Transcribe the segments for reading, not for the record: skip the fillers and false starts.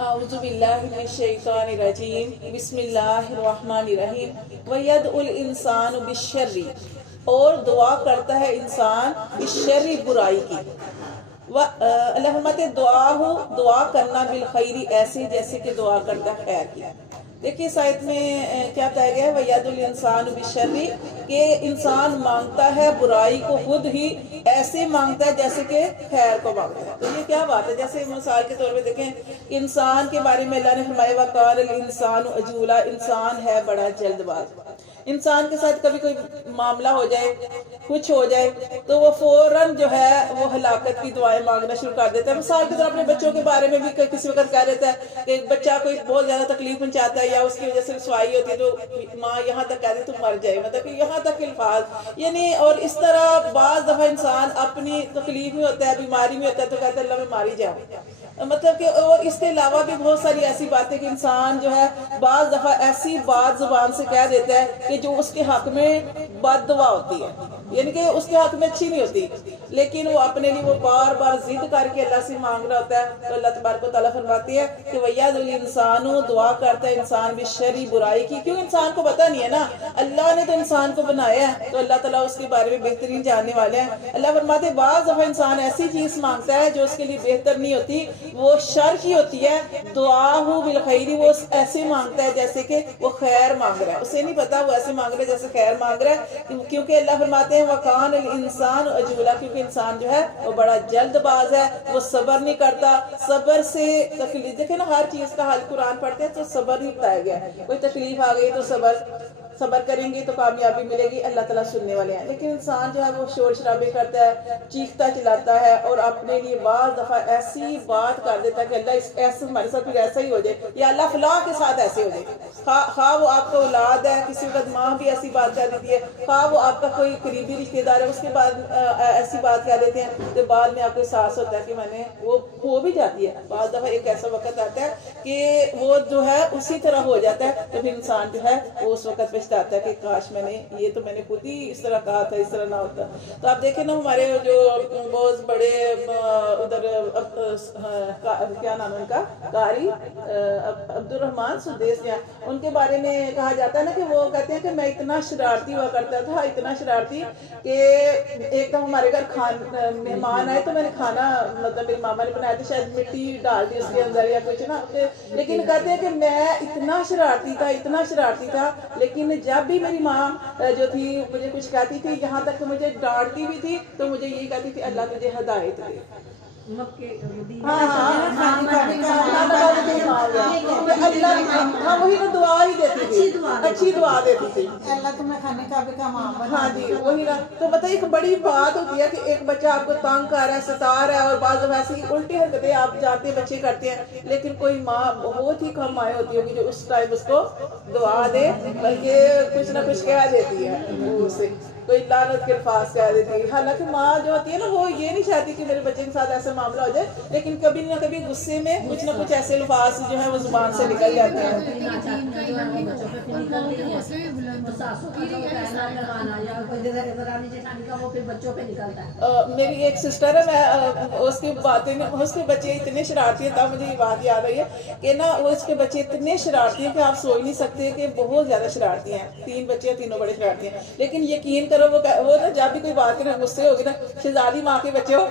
اعوذ باللہ من الشیطان الرجیم بسم اللہ الرحمن الرحیم وَيَدْعُ الْإِنسَانُ بِالشَّرِّ، اور دعا کرتا ہے انسان بالشر برائی کی. اللہ فرماتے دعا کرنا بالخیر، ایسے جیسے کہ دعا کرتا ہے خیر کی. دیکھیے اس آیت میں کیا کہا گیا ہے، وَيَدْعُ الْإِنسَانُ بِالشَّرِّ، کہ انسان مانگتا ہے برائی کو خود ہی ایسے مانگتا ہے جیسے کہ خیر کو مانگتا ہے. تو یہ کیا بات ہے؟ جیسے مثال کے طور پہ دیکھیں انسان کے بارے میں اللہ نے فرمایا وَقَالَ الْإِنسَانُ عَجُولًا، انسان ہے بڑا جلد باز. انسان کے ساتھ کبھی کوئی معاملہ ہو جائے، کچھ ہو جائے تو وہ فوراً جو ہے وہ ہلاکت کی دعائیں مانگنا شروع کر دیتا ہے. مثال کے طور اپنے بچوں کے بارے میں بھی کسی وقت کہہ دیتا ہے کہ بچہ کوئی بہت زیادہ تکلیف پہنچاتا ہے یا اس کی وجہ سے رسوائی ہوتی ہے تو ماں یہاں تک کہہ دے تو مر جائے، مطلب کہ یہاں تک الفاظ یعنی. اور اس طرح بعض دفعہ انسان اپنی تکلیف میں ہوتا ہے، بیماری میں ہوتا ہے تو کہتا ہے اللہ میں ماری جاؤں. مطلب کہ اور اس کے علاوہ بھی بہت ساری ایسی باتیں کہ انسان جو ہے بعض دفعہ ایسی بات زبان سے کہہ دیتا ہے کہ جو اس کے حق میں بد دعا ہوتی ہے، یعنی کہ اس کے حق میں اچھی نہیں ہوتی، لیکن وہ اپنے لیے وہ بار بار ضد کر کے اللہ سے مانگ رہا ہوتا ہے. تو اللہ تبارک و تعالیٰ فرماتی ہے کہ وَيَدْعُ الْإِنسَانُ، دعا کرتا ہے انسان بِالشَّرِّ برائی کی. کیوں؟ انسان کو پتہ نہیں ہے نا، اللہ نے تو انسان کو بنایا ہے تو اللہ تعالیٰ اس کے بارے میں بہترین جاننے والے ہیں. اللہ فرماتے ہیں بعض دفعہ انسان ایسی چیز مانگتا ہے جو اس کے لیے بہتر نہیں ہوتی، وہ شر کی ہوتی ہے. دعاہ بالخیر، وہ ایسے مانگتا ہے جیسے کہ وہ خیر مانگ رہا ہے، اسے نہیں پتا وہ ایسے مانگ رہا ہے جیسے خیر مانگ رہا ہے. کیونکہ اللہ فرماتے ہیں وَقَانَ الْإِنسَانُ عَجُولًا، کیونکہ انسان جو ہے وہ بڑا جلد باز ہے، وہ صبر نہیں کرتا. صبر سے تکلیف، دیکھیں نا ہر چیز کا حل قرآن پڑھتے ہیں تو صبر ہی بتایا گیا ہے. کوئی تکلیف آ گئی تو صبر کریں گے تو کامیابی ملے گی، اللہ تعالیٰ سننے والے ہیں. لیکن انسان جو ہے وہ شور شرابے کرتا ہے، چیختا چلاتا ہے اور اپنے لیے بعض دفعہ ایسی بات کر دیتا ہے کہ اللہ ایسے ہمارے ساتھ پھر ایسا ہی ہو جائے یا اللہ فلاں کے ساتھ ایسے ہو جائے. خواہ وہ آپ کا اولاد ہے، کسی وقت ماں بھی ایسی بات کہہ دیتی ہے، خواہ وہ آپ کا کوئی قریبی رشتے دار ہے اس کے بعد ایسی بات کہہ دیتے ہیں تو بعد میں آپ کو احساس ہوتا ہے کہ میں نے وہ ہو بھی جاتی ہے. بعض دفعہ ایک ایسا وقت آتا ہے کہ وہ جو ہے اسی طرح ہو جاتا ہے تو پھر انسان جو ہے وہ اس وقت پچھتاتا ہے کہ کاش میں نے خود ہی اس طرح کہا تھا، اس طرح نہ ہوتا. تو آپ دیکھیں نا ہمارے جو بہت بڑے ادھر کیا نام ہے ان کا، قاری عبد الرحمن سدیس نے، ان کے بارے میں کہا جاتا ہے نا کہ وہ کہتے ہیں کہ میں اتنا شرارتی ہوا کرتا تھا، اتنا شرارتی کہ ایک دم ہمارے گھر مہمان آئے تو میں نے کھانا مطلب میری ماما نے بنایا تھا، شاید مٹی ڈال دی اس کے اندر یا کچھ نا، لیکن کہتے ہیں کہ میں اتنا شرارتی تھا لیکن جب بھی میری ماں جو تھی مجھے کچھ کہتی تھی، یہاں تک کہ مجھے ڈانٹتی بھی تھی تو مجھے یہی کہتی تھی اللہ تجھے ہدایت دے. وہی نا دعا ہی دیتی تھی، اچھی دعا دیتی تھی. اللہ تمہیں کھانے کا بھی کام عام بنا. ہاں جی وہی نا. تو بتائیے ایک بڑی بات ہوتی ہے کہ ایک بچہ آپ کو تنگ کر رہا ہے، ستا رہا ہے، اور بعض دفعہ ایسی الٹی حرکتیں آپ جاتے بچے کرتے ہیں، لیکن کوئی ماں بہت ہی کم مائیں ہوتی ہوگی جو اس ٹائم اس کو دعا دے، بلکہ کچھ نہ کچھ کہہ دیتی ہے منہ سے، کوئی لعنت کے الفاظ کہہ دیتی ہے. حالانکہ ماں جو ہوتی ہے نا وہ یہ نہیں چاہتی کہ میرے بچے کے ساتھ ایسا معاملہ ہو جائے، لیکن کبھی نہ کبھی غصے میں کچھ نہ کچھ ایسے الفاظ جو ہے وہ زبان سے نکل جاتے ہیں. میری ایک سسٹر ہے، میں اس کی باتیں، اس کے بچے اتنے شرارتی ہیں، تب مجھے یہ بات یاد آئی ہے کہ نا وہ اس کے بچے اتنے شرارتی ہیں کہ آپ سوچ نہیں سکتے کہ بہت زیادہ شرارتی ہیں. 3 بچے ہیں، تینوں بڑے شرارتی ہیں. لیکن یقین کرو وہ نا جب بھی کوئی بات کرے غصے ہوگی نا، شہزادی ماں کے بچے ہو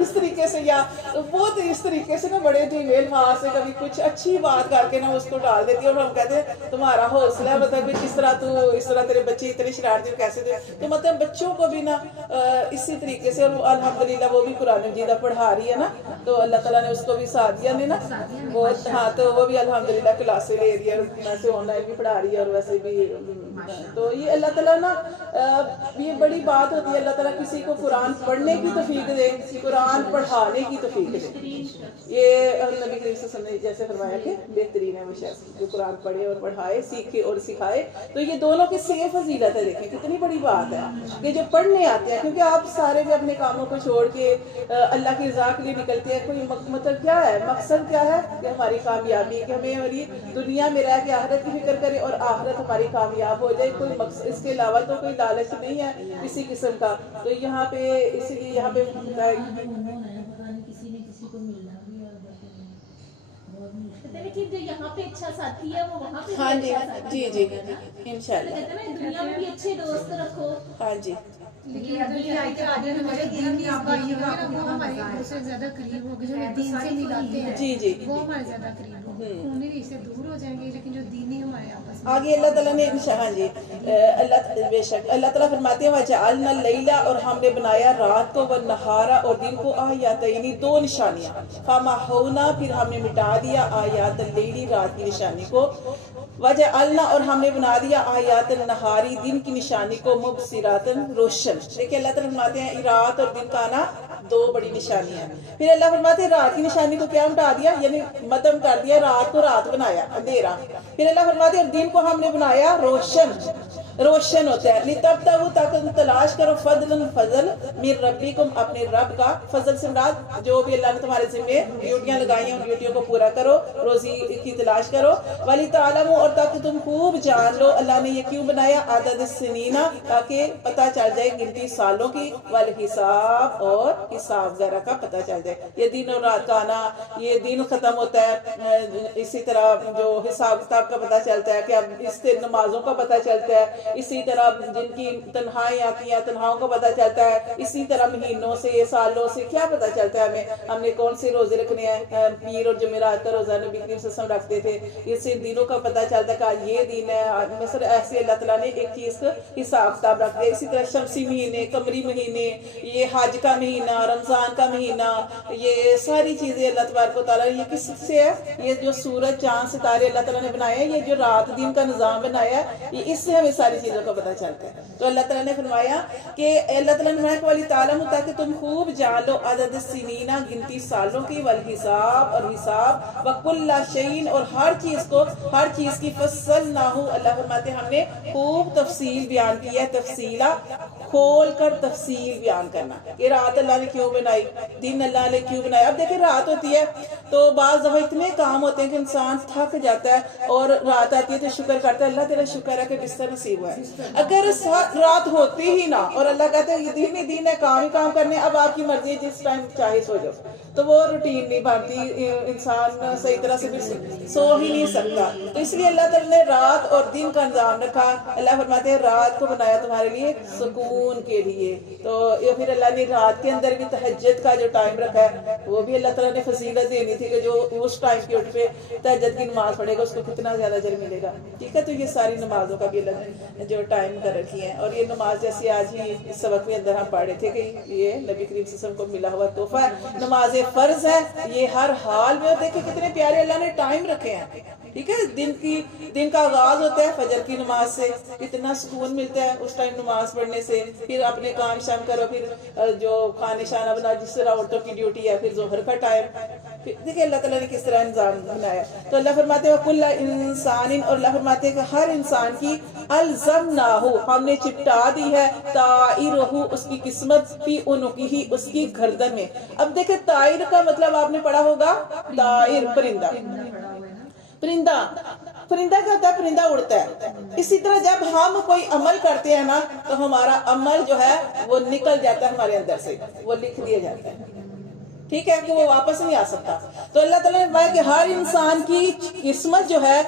اس طریقے سے یا بہت اس طریقے سے نا بڑے ڈھیمے الفاظ سے کبھی کچھ اچھی بات کر کے نا اس کو ڈال دیتی ہے، اور ہم کہتے ہیں تمہارا حوصلہ ہے، مطلب اس طرح تیرے بچے اتنے شرارتی ہو کیسے تھے. تو مطلب بچوں کو بھی نا اسی طریقے سے، اور الحمدللہ وہ بھی قرآن مجید پڑھا رہی ہے نا، تو اللہ تعالیٰ نے اس کو بھی ساتھ دیا نہیں نا وہ. ہاں تو وہ بھی الحمدللہ کلاسیں لے رہی ہے، ویسے آن لائن بھی پڑھا رہی ہے اور ویسے بھی. تو یہ اللہ تعالیٰ نا یہ بڑی بات ہوتی ہے، اللہ تعالیٰ کسی کو قرآن پڑھنے کی توفیق دے، قرآن پڑھانے کی توفیق دے. یہ نبی کریم صلی اللہ علیہ وسلم نے جیسے فرمایا کہ بہترین ہے وہ شخص جو قرآن پڑھے اور پڑھائے، سیکھے اور سکھائے. تو یہ دونوں کی سیم فضیلت ہے. دیکھیں کتنی بڑی بات ہے کہ جو پڑھنے آتے ہیں، کیونکہ آپ سارے بھی اپنے کاموں کو چھوڑ کے اللہ کی رضا کے لیے نکلتے ہیں. کوئی مطلب کیا ہے، مقصد کیا ہے کہ ہماری کامیابی، کہ ہمیں ہماری دنیا میں رہ کے آخرت کی فکر کریں اور آخرت ہماری کامیاب ہو جائے. کوئی مقصد اس کے علاوہ تو کوئی لالچ نہیں ہے کسی قسم کا. تو یہاں پہ اسی لیے یہاں پہ کہتے ہیں کہ جو یہاں پہ اچھا ساتھی ہے وہ وہاں پہ ہاں بھی جی اچھا ساتھی جی ہے نا؟ انشاءاللہ. کہتے ہیں نا دنیا میں بھی اچھے دوست رکھو. ہاں جی لیکن ابھی آئی کہ آدمی ہمارے دین کی آپ بات یہ ہوگی نا وہ ہمارے سے زیادہ قریب ہوگی جو دین سے ملاتے ہیں جی جی وہ ہمارے زیادہ قریب ہوگی. خونی رشتے دور ہو جائیں گے لیکن جو دینی ہمارے آپس میں آگے اللہ تعالیٰ نے ہاں جی اللہ بے شک اللہ تعالیٰ فرماتے ہیں وَجَعَلْنَا اللَّيْلَ اور ہم نے بنایا رات کو وَالنَّهَارَ اور دن کو آیاتین دو نشانیاں فَمَحَوْنَا پھر ہم نے مٹا دیا آیات اللیل رات کی نشانی کو وَجَعَلْنَا اور ہم نے بنا دیا آیات النہاری دن کی نشانی کو مبصراتن روشن. دیکھیں اللہ تعالیٰ فرماتے ہیں رات اور دن کا آنا دو بڑی نشانیاں ہیں. پھر اللہ فرماتے ہیں رات کی نشانی کو کیا مٹا دیا یعنی مدم کر دیا رات کو رات بنایا اندھیرا. پھر اللہ فرماتے ہیں دن کو ہم نے بنایا روشن روشن ہوتا ہے لِتَبْتَغُوا تاکہ تم تلاش کرو فضل فضل من ربکم اپنے رب کا. فضل سے مراد جو بھی اللہ نے تمہارے ذمہ ڈیوٹیاں لگائی ہیں ان ڈیوٹیوں کو پورا کرو روزی کی تلاش کرو. وَلِتَعْلَمُوا اور تاکہ تم خوب جان لو اللہ نے یہ کیوں بنایا عدد السنین تاکہ پتہ چل جائے گنتی سالوں کی والحساب اور حساب وغیرہ کا پتہ چل جائے. یہ دن اور رات کا آنا یہ دن ختم ہوتا ہے اسی طرح جو حساب کتاب کا پتہ چلتا ہے کہ اب اس سے نمازوں کا پتہ چلتا ہے اسی طرح جن کی تنہائی آتی ہیں تنہاؤں کا پتہ چلتا ہے اسی طرح مہینوں سے سالوں سے کیا پتہ چلتا ہے ہم نے کون سے روزے رکھنے ہیں. پیر اور جمعرات کا روزہ نبی کریم صلی اللہ علیہ وسلم رکھتے تھے اس سے دنوں کا پتہ چلتا ہے کہ آج یہ دن ہے مثلا ایسے اللہ تعالیٰ نے ایک چیز کا حساب کتاب رکھ دیا. اسی طرح شمسی مہینے قمری مہینے یہ حج کا مہینہ رمضان کا مہینہ یہ ساری چیزیں اللہ تبارک و تعالیٰ یہ کس سے ہے یہ جو سورج چاند ستارے اللہ تعالیٰ نے بنایا ہے یہ جو رات دن کا نظام بنایا ہے یہ اس سے ہمیں ساری چیزوں کا پتہ چلتا ہے. تو اللہ تعالیٰ نے فرمایا کہ اللہ تعالیٰ نے فرمایا کہ وَلِتَعْلَمُوا تاکہ تم خوب جان لو عدد السنین گنتی سالوں کی والحساب اور حساب وَكُلَّ شَيْءٍ اور ہر چیز کو ہر چیز کی فصلناہ اللہ فرماتے ہیں ہم نے خوب تفصیل بیان کی ہے تفصیلہ کھول کر تفصیل بیان کرنا کہ رات اللہ نے کیوں بنائی دن اللہ نے کیوں بنایا. اب دیکھیں رات ہوتی ہے تو بعض دفعہ اتنے کام ہوتے ہیں کہ انسان تھک جاتا ہے اور رات آتی ہے تو شکر کرتا ہے اللہ تیرا شکر ہے کہ بستر نصیب ہوا ہے. اگر رات ہوتی ہی نہ اور اللہ کہتے ہیں یہ دن ہی دن ہے کام ہی کام کرنے اب آپ کی مرضی ہے جس ٹائم چاہے سو جاؤ تو وہ روٹین نہیں بنتی انسان صحیح طرح سے پھر سو ہی نہیں سکتا. تو اس لیے اللہ تعالیٰ نے رات اور دن کا نظام رکھا. اللہ فرماتے ہیں رات کو بنایا تمہارے لیے سکون کے لیے. تو یہ پھر اللہ نے رات کے اندر بھی تہجد کا جو ٹائم رکھا ہے وہ بھی اللہ تعالیٰ نے فضیلت دینی تھی کہ جو اس ٹائم کی اٹھ پہ تہجد کی نماز پڑھے گا اس کو کتنا زیادہ اجر ملے گا. ٹھیک ہے تو یہ ساری نمازوں کا بھی الگ جو ٹائم کر رکھی ہیں. اور یہ نماز جیسے آج ہی اس سبق میں اندر ہم پڑھ رہے تھے کہ یہ نبی کریم صلی اللہ علیہ وسلم کو ملا ہوا تحفہ ہے. نماز فرض ہے یہ ہر حال میں. دیکھیں کتنے پیارے اللہ نے ٹائم رکھے ہیں. ٹھیک ہے دن کا آغاز ہوتا ہے فجر کی نماز سے کتنا سکون ملتا ہے اس ٹائم نماز پڑھنے سے. پھر اپنے کام شام کرو پھر جو کھانے شانہ بنا جس طرح عورتوں کی ڈیوٹی ہے پھر ظہر کا ٹائم. دیکھیں اللہ تعالیٰ نے کس طرح نظام بنایا. تو اللہ فرماتے ہیں کل انسان اور اللہ فرماتے ہیں کہ ہر انسان کی الزمناہ ہم نے چپٹا دی ہے طائرہ اس کی قسمت فی عنقہ اس کی گردن میں. اب دیکھیں طائر کا مطلب آپ نے پڑھا ہوگا طائر پرندہ. پرندہ کیا ہوتا ہے پرندہ اڑتا ہے. اسی طرح جب ہم کوئی عمل کرتے ہیں نا تو ہمارا عمل جو ہے وہ نکل جاتا ہے ہمارے اندر سے وہ لکھ دیا جاتا ہے. ٹھیک ہے کہ وہ واپس نہیں آ سکتا. تو اللہ تعالیٰ نے فرمایا کہ ہر انسان کی قسمت جو ہے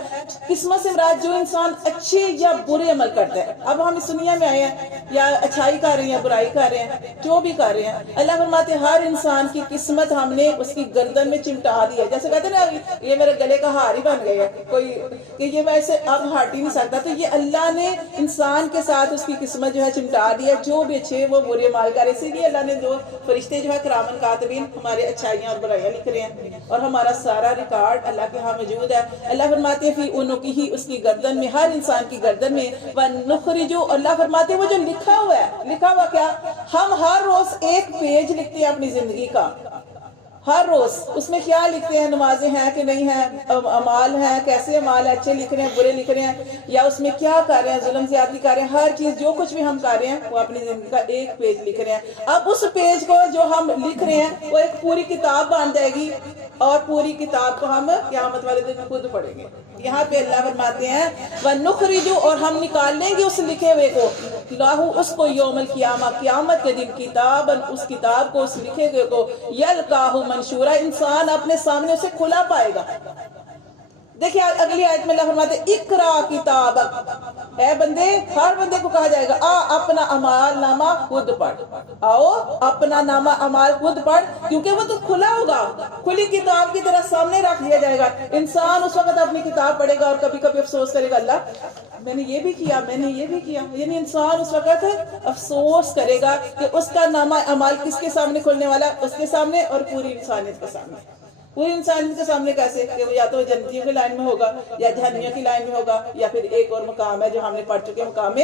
قسمت سے مراد جو انسان اچھے یا برے عمل کرتا ہے. اب ہم اس دنیا میں آئے ہیں یا اچھائی کر رہے ہیں یا برائی کر رہے ہیں جو بھی کر رہے ہیں اللہ فرماتے ہیں ہر انسان کی قسمت ہم نے اس کی گردن میں چمٹا دی ہے. جیسے کہتے ہیں نا یہ میرے گلے کا ہار ہی بن گیا ہے کوئی کہ یہ ویسے اب ہٹ ہی نہیں سکتا. تو یہ اللہ نے انسان کے ساتھ اس کی قسمت جو ہے چمٹا دی ہے جو بھی اچھے وہ برے مال کر. اسی لیے اللہ نے جو فرشتے جو ہے کرامن کاتبین ہمارے اچھائیاں اور برائیاں لکھ رہے ہیں اور ہمارا سارا ریکارڈ اللہ کے ہاں موجود ہے. اللہ فرماتے ہیں فی عنقہ اس کی گردن میں ہر انسان کی گردن میں ونخرج اللہ فرماتے ہیں وہ جو لکھا ہوا ہے لکھا ہوا کیا ہم ہر روز ایک پیج لکھتے ہیں اپنی زندگی کا. ہر روز اس میں کیا لکھتے ہیں نمازیں ہیں کہ نہیں ہیں اعمال ہیں کیسے اعمال اچھے لکھ رہے ہیں برے لکھ رہے ہیں یا اس میں کیا کر رہے ہیں ظلم زیادتی کر رہے ہیں. ہر چیز جو کچھ بھی ہم کر رہے ہیں وہ اپنی زندگی کا ایک پیج لکھ رہے ہیں. اب اس پیج کو جو ہم لکھ رہے ہیں وہ ایک پوری کتاب بن جائے گی اور پوری کتاب کو ہم قیامت والے دن خود پڑھیں گے. یہاں پہ اللہ فرماتے ہیں وَنُخْرِجُ اور ہم نکال لیں گے اس لکھے ہوئے کو لاہو اس کو یوم القیامہ قیامت کے دن کتاباً اس کتاب کو اس لکھے ہوئے کو یلقاہ منشورا انسان اپنے سامنے اسے کھلا پائے گا. دیکھیں اگلی آیت میں اللہ فرماتے ہیں اقرا کتابک، اے بندے، ہر بندے کو کہا جائے گا اپنا اعمال نامہ خود پڑھ، آؤ اپنا نامہ اعمال خود پڑھ، کیونکہ وہ تو کھلا ہوگا، کھلی کتاب کی طرح سامنے رکھ دیا جائے گا۔ انسان اس وقت اپنی کتاب پڑھے گا اور کبھی کبھی افسوس کرے گا، اللہ میں نے یہ بھی کیا، میں نے یہ بھی کیا، یعنی انسان اس وقت افسوس کرے گا کہ اس کا نامہ اعمال کس کے سامنے کھلنے والا، اس کے سامنے اور پوری انسانیت کے سامنے۔ پوری انسانیت کے سامنے کیسے کہ وہ یا تو جنتیوں کی لائن میں ہوگا یا جہنمیوں کی لائن میں ہوگا، یا پھر ایک اور مقام ہے جو ہم نے پڑھ چکے، مقام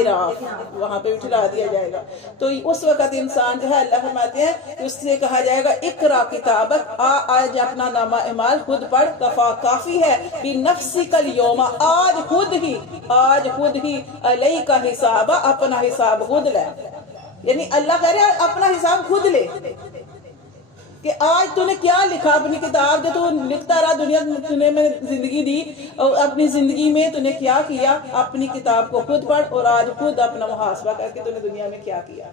عراف، وہاں پہ اٹھلا دیا جائے گا۔ تو اس وقت انسان جو ہے اللہ فرماتے ہیں کہ اس سے کہا جائے گا اقرا کتابک، آج اپنا نامہ اعمال خود پڑھ، کفا کافی ہے، بنفسک الیوم، آج خود ہی علیک حساب، اپنا حساب خود لے، یعنی اللہ کہہ رہے ہیں اپنا حساب خود لے کہ آج تو نے کیا لکھا، اپنی کتاب جو تو لکھتا رہا، دنیا میں زندگی دی، اور اپنی زندگی میں تو نے کیا کیا، اپنی کتاب کو خود پڑھ اور آج خود اپنا محاسبہ کر کے تو نے دنیا میں کیا کیا۔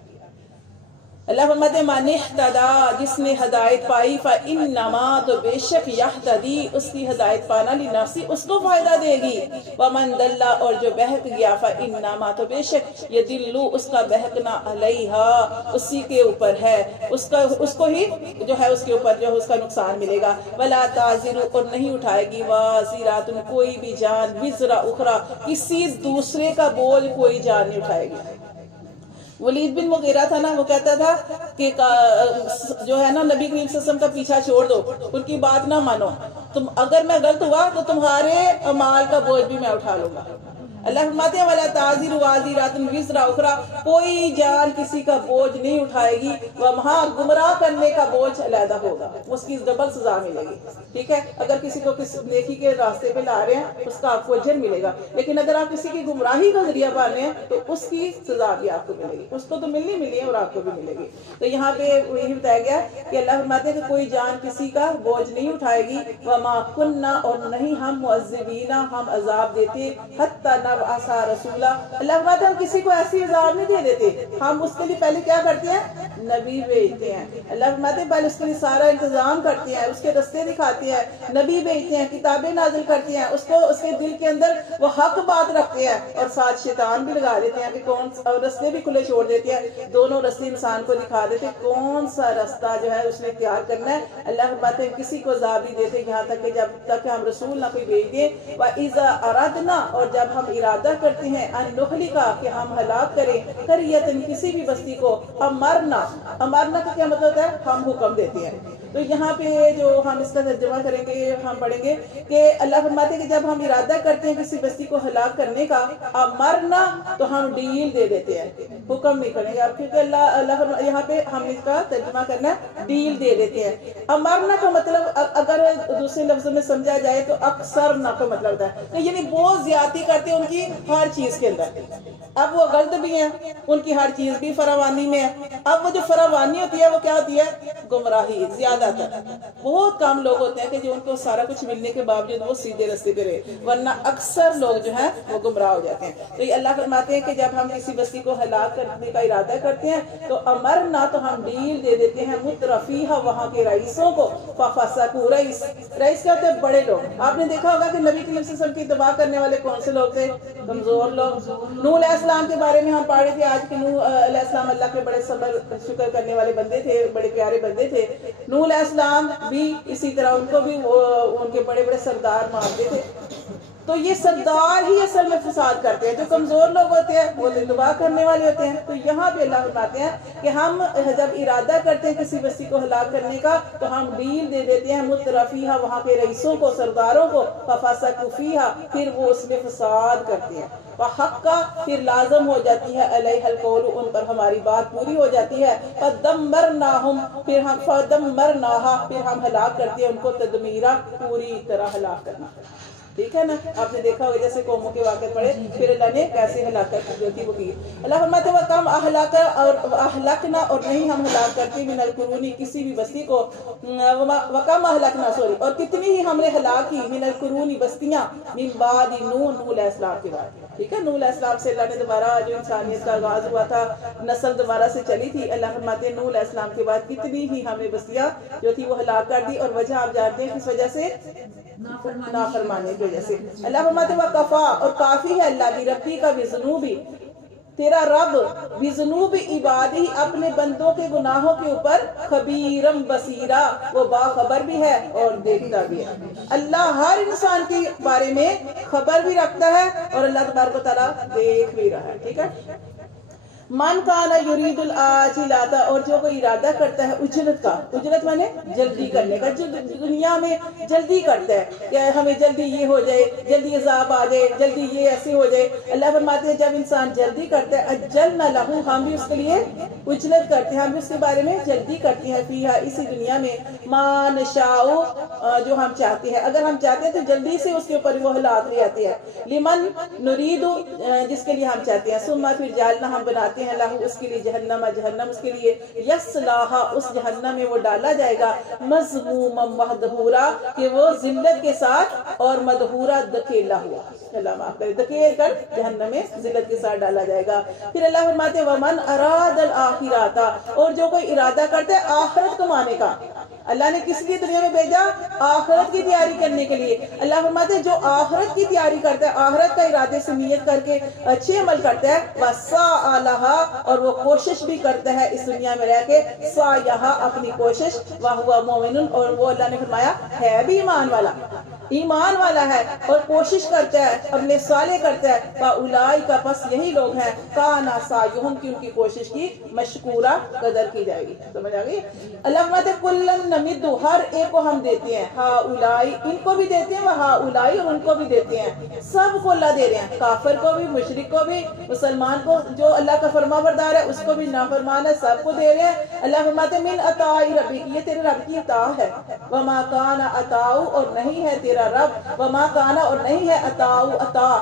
اللہ فرماتے ہیں من اہتدی، جس نے ہدایت پائی، فانما، تو بے شک یہتدی، اس کی ہدایت پانا لنفسی، اس کو فائدہ دے گی، ومن ضل، اور جو بہک گیا، فانما، تو بے شک یضل، اس کا بہکنا، علیہا، اسی کے اوپر ہے، اس کو ہی جو ہے اس کے اوپر جو اس کا نقصان ملے گا۔ ولا تازر، اور نہیں اٹھائے گی، وازرۃ، کوئی بھی جان، وزر اخری، کسی دوسرے کا بوجھ کوئی جان نہیں اٹھائے گی۔ ولید بن مغیرہ تھا نا، وہ کہتا تھا کہ جو ہے نا نبی کریم صلی اللہ علیہ وسلم کا پیچھا چھوڑ دو، ان کی بات نہ مانو، اگر میں غلط ہوا تو تمہارے اعمال کا بوجھ بھی میں اٹھا لوں گا۔ اللہ فرماتے ہیں وَلَا تَعْزِرُ وَازِرَةٌ وِزْرَ أُخْرَىٰ، کوئی جان کسی کا بوجھ نہیں اٹھائے گی، وہاں گمراہ کرنے کا بوجھ علیحدہ ہوگا، اس کی ڈبل سزا ملے گی، ٹھیک ہے۔ اگر کسی کو کسی نیکی کے راستے پہ لا رہے ہیں اس کا آپ کو اجر ملے گا، لیکن اگر آپ کسی کی گمراہی کا ذریعہ بن رہے ہیں تو اس کی سزا بھی آپ کو ملے گی، اس کو تو ملی ہے اور آپ کو بھی ملے گی۔ تو یہاں پہ یہی بتایا گیا کہ اللہ فرماتے ہیں کہ کوئی جان کسی کا بوجھ نہیں اٹھائے گی، وَمَا كُنَّا، اور نہیں ہم مُعَذِّبِينَ، ہم عذاب دیتے، حَتَّى نَبْعَثَ رَسُولًا، اللہ فرماتے ہیں ہم کسی کو ایسی عذاب نہیں دے دیتے، ہم اس کے لیے پہلے کیا کرتے ہیں، نبی بھیجتے ہیں۔ اللہ فرماتے ہیں پہلے اس کے لیے سارا انتظام کرتے ہیں، اس کے رستے دکھاتے ہیں، نبی بھیجتے ہیں، کتابیں نازل کرتے ہیں، اس کو اس کے دل کے اندر وہ حق بات رکھتے ہیں، اور ساتھ شیطان بھی لگا دیتے ہیں کہ کون سا رستے بھی کھلے چھوڑ دیتے ہیں، دونوں رستے انسان کو دکھا دیتے کون سا رستہ جو ہے اس نے اختیار کرنا ہے۔ اللہ فرماتے ہیں کسی کو عذاب نہیں دیتے یہاں تک کہ جب تک ہم رسول نہ کوئی بھیج دیں، وَإِذَا أَرَدْنَا، اور جب ہم ارادہ کرتے ہیں، أَن نُهْلِكَ، کہ ہم ہلاک کریں، قَرْيَةً، کسی بھی بستی کو، امرنا کا کیا مطلب ہے، ہم حکم دیتے ہیں۔ تو یہاں پہ جو ہم اس کا ترجمہ کریں گے، ہم پڑھیں گے کہ اللہ فرماتے ہیں کہ جب ہم ارادہ کرتے ہیں کسی بستی کو ہلاک کرنے کا، امرنا، تو ہم ڈیل دے دیتے ہیں، حکم نہیں کریں گے، کیونکہ اللہ یہاں پہ ہم اس کا ترجمہ کرنا ہے ڈیل دے دیتے ہیں۔ امرنا کا مطلب اگر دوسرے لفظوں میں سمجھا جائے تو اکثر نہ کا مطلب ہوتا ہے، یعنی بہت زیادتی کرتے ہیں ان کی ہر چیز کے اندر۔ اب وہ غلط بھی ہیں، ان کی ہر چیز بھی فراوانی میں ہے۔ اب وہ جو فراوانی ہوتی ہے وہ کیا ہوتی ہے، گمراہی، زیادہ تر بہت کم لوگ ہوتے ہیں کہ جو ان کو سارا کچھ ملنے کے باوجود وہ سیدھے رستے پہ رہے، ورنہ اکثر لوگ جو ہیں وہ گمراہ ہو جاتے ہیں۔ تو یہ اللہ فرماتے ہیں کہ جب ہم کسی بستی کو ہلاک کرنے کا ارادہ کرتے ہیں تو امرنا، تو ہم ڈیل دے دیتے ہیں، مترفیہا، وہاں کے رئیسوں کو، ففسقوا، رئیس کیا ہوتے ہیں، بڑے لوگ۔ آپ نے دیکھا ہوگا کہ نبی کریم صلی اللہ علیہ وسلم کی اتباع کرنے والے کون سے لوگ تھے، کمزور لوگ۔ نوح علیہ السلام کے بارے میں ہم پڑھ رہے تھے آج کہ نوح علیہ السلام اللہ کے بڑے صبر شکر کرنے والے بندے تھے، بڑے پیارے بندے تھے۔ نوح علیہ السلام بھی اسی طرح، ان کو بھی ان کے بڑے بڑے سردار مانتے تھے۔ تو یہ سردار ہی اصل میں فساد کرتے ہیں، جو کمزور لوگ ہوتے ہیں وہ اتباع کرنے والے ہوتے ہیں۔ تو یہاں پہ اللہ فرماتے ہیں کہ ہم جب ارادہ کرتے ہیں کسی بستی کو ہلاک کرنے کا تو ہم ڈیل دے دیتے ہیں مترفیہا، وہاں کے رئیسوں کو، سرداروں کو، ففسقوا فیہا، پھر وہ اس میں فساد کرتے ہیں، وحقا، پھر لازم ہو جاتی ہے، علیہ القول، ان پر ہماری بات پوری ہو جاتی ہے، فدمرناہم، پھر ہم ہلاک کرتے ہیں ان کو، تدمیرا، پوری طرح ہلاک کرنا، ٹھیک ہے نا۔ آپ نے دیکھا ہوگا جیسے قوموں کے واقعے پڑھے، پھر اللہ نے کیسے ہلاکت جو تھی وہ کی۔ اللہ فرماتے ہیں وَكَمْ أَهْلَكْنَا، اور نہیں ہم ہلاک کرتے، مِنَ الْقُرُونِ، کسی بھی بستی کو، وَكَمْ أَهْلَكْنَا، سوری، اور کتنی ہی ہم نے ہلاک کی، مِنَ الْقُرُونِ، بستیاں، مِن بَعْدِ نوح علیہ السلام کے بعد، ٹھیک ہے۔ نوح علیہ السلام سے اللہ نے دوبارہ جو انسانیت کا آغاز ہوا تھا، نسل دوبارہ سے چلی تھی، اللہ فرماتے ہیں نوح علیہ السلام کے بعد کتنی ہی ہم نے بستیاں جو تھی وہ ہلاک کر دی، اور وجہ آپ جانتے ہیں کس وجہ سے، نافرمانی کی وجہ سے. اللہ فرماتے ہیں وَقَفَا، اور کافی ہے اللہ بھی، ربی کا بھی ذنوبی، تیرا رب بھی ذنوب عبادی، اپنے بندوں کے گناہوں کے اوپر خبیرم بصیرا، وہ باخبر بھی ہے اور دیکھتا بھی ہے. اللہ ہر انسان کے بارے میں خبر بھی رکھتا ہے اور اللہ تبارک و تعالیٰ دیکھ بھی رہا ہے. ٹھیک ہے. من کانا یرید العاجلۃ، اور جو کوئی ارادہ کرتا ہے اجلت کا، اجلت مانے جلدی کرنے کا، جو دنیا میں جلدی کرتا ہے کہ ہمیں جلدی یہ ہو جائے، جلدی عذاب آ جائے، جلدی یہ ایسے ہو جائے. اللہ فرماتے ہیں جب انسان جلدی کرتا ہے اجلنا لہ، ہم بھی اس کے لیے اجلت کرتے ہیں، ہم بھی اس کے بارے میں جلدی کرتے ہیں، فیہا، اسی دنیا میں، ما نشاء، جو ہم چاہتے ہیں. اگر ہم چاہتے ہیں تو جلدی سے اس کے اوپر وہ حالات لے آتے ہیں. لمن نرید، جس کے لیے ہم چاہتے ہیں. ثم، پھر جعلنا، ہم بناتے ہیں لہو اس کے لیے جہنم، جہنم اس کے لیے، یصلاھا، اس جہنم میں وہ ڈالا جائے گا، مذموما مدحورا، کہ وہ ذلت کے ساتھ اور مدحورا، دھکیلا ہوا، اللہ معاف کرے، دھکیل کر جہنم میں ذلت کے ساتھ ڈالا جائے گا. پھر اللہ فرماتے ہیں ومن اراد الاخرۃ، اور جو کوئی ارادہ کرتا ہے آخرت کمانے کا. اللہ نے کس لیے دنیا میں بھیجا؟ آخرت کی تیاری کرنے کے لیے. اللہ فرماتے ہیں جو آخرت کی تیاری کرتا ہے، آخرت کا ارادے سے نیت کر کے اچھے عمل کرتا ہے، وسعی لہا، اور وہ کوشش بھی کرتا ہے اس دنیا میں رہ کے، سعیھا، اپنی کوشش، وہو مومن، اور وہ اللہ نے فرمایا ہے بھی ایمان والا، ایمان والا ہے اور کوشش کرتا ہے، اپنے صالح کرتا ہے. فاولئک، پس یہی لوگ ہیں، کان سعیھم، کی ان کی کوشش کی مشکورہ، قدر کی جائے گی. سمجھ آ گئی؟ اللہ فرماتے کلن نمد، ہر ایک کو ہم دیتے ہیں، ہاؤلائی، ان کو بھی دیتے ہیں، وہاؤلائی، اور ان کو بھی دیتے ہیں. سب کو اللہ دے رہے ہیں، کافر کو بھی، مشرک کو بھی، مسلمان کو، جو اللہ کا فرما بردار ہے اس کو بھی، نافرمان ہے سب کو دے رہے ہیں. اللہ فرماتے ہیں من عطاء ربک، یہ تیرے رب کی عطا ہے. وما کان عطاء، اور نہیں ہے تیرا رب، وما کانا، اور نہیں ہے عطا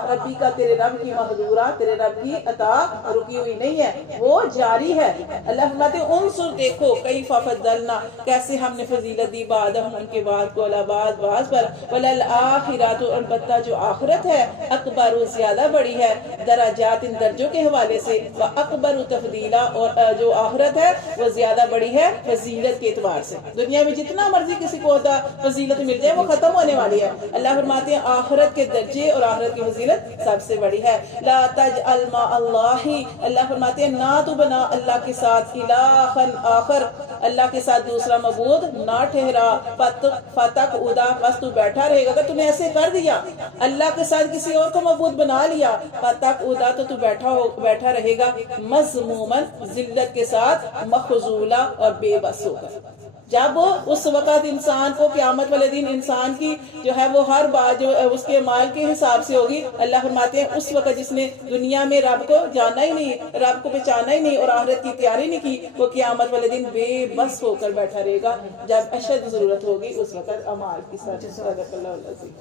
ربی کا، تیرے رب کی محدورہ، تیرے رب کی عطا رکی ہوئی نہیں ہے، وہ جاری ہے. اللہ فرماتے ہیں انظر، دیکھو، کیف فضلنا، کیسے ہم نے فضیلت دی، بعدہم، ان کے بعد کو، علی بعض پر، وللآخرۃ، البتہ جو آخرت ہے، اکبر، زیادہ بڑی ہے، درجات، ان درجوں کے حوالے سے، واکبر تفضیلا، اور جو آخرت ہے وہ زیادہ بڑی ہے فضیلت کے اعتبار سے. دنیا میں جتنا مرضی کسی کو ہوتا فضیلت مل جائے وہ ختم ہونے والی ہے. اللہ فرماتے ہیں آخرت کے درجے اور آخرت کی فضیلت سب سے بڑی ہے. لا تجعل مع اللہ، اللہ فرماتے ہیں نہ تو بنا اللہ کے ساتھ الہا آخر، اللہ کے ساتھ دوسرا معبود نہ ٹھہرا، فتق ادا، بس تو بیٹھا رہے گا. اگر تم نے ایسے کر دیا، اللہ کے ساتھ کسی اور کو معبود بنا لیا، فتق ادا، تو بیٹھا رہے گا، مذمومن، ذلت کے ساتھ، مخذولا، اور بے بس ہو کر. جب اس وقت انسان کو قیامت والے دن انسان کی جو ہے وہ ہر بات جو اس کے مال کے حساب سے ہوگی. اللہ فرماتے ہیں اس وقت جس نے دنیا میں رب کو جانا ہی نہیں، رب کو پہچانا ہی نہیں اور آخرت کی تیاری نہیں کی، وہ قیامت والے دن بے بس ہو کر بیٹھا رہے گا. جب اشد ضرورت ہوگی اس وقت اعمال کی ساتھ. صدق اللہ العظیم.